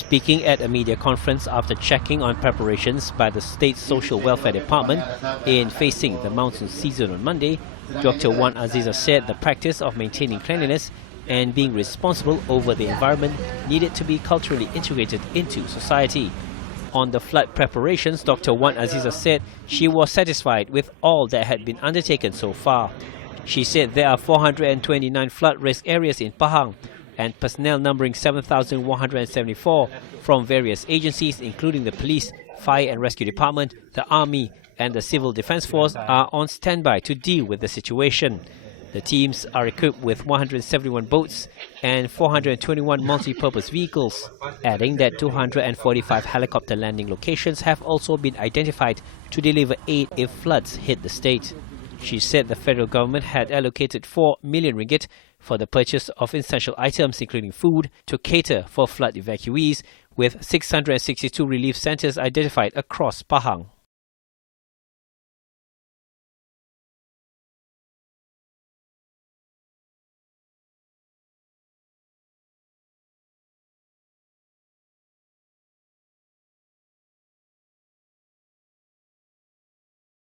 Speaking at a media conference after checking on preparations by the State Social Welfare Department in facing the monsoon season on Monday, Dr. Wan Azizah said the practice of maintaining cleanliness and being responsible over the environment needed to be culturally integrated into society. On the flood preparations, Dr. Wan Azizah said she was satisfied with all that had been undertaken so far. She said there are 429 flood risk areas in Pahang, and personnel numbering 7,174 from various agencies including the police, fire and rescue department, the army and the civil defence force are on standby to deal with the situation. The teams are equipped with 171 boats and 421 multi-purpose vehicles, adding that 245 helicopter landing locations have also been identified to deliver aid if floods hit the state. She said the federal government had allocated 4 million ringgit for the purchase of essential items including food to cater for flood evacuees, with 662 relief centres identified across Pahang.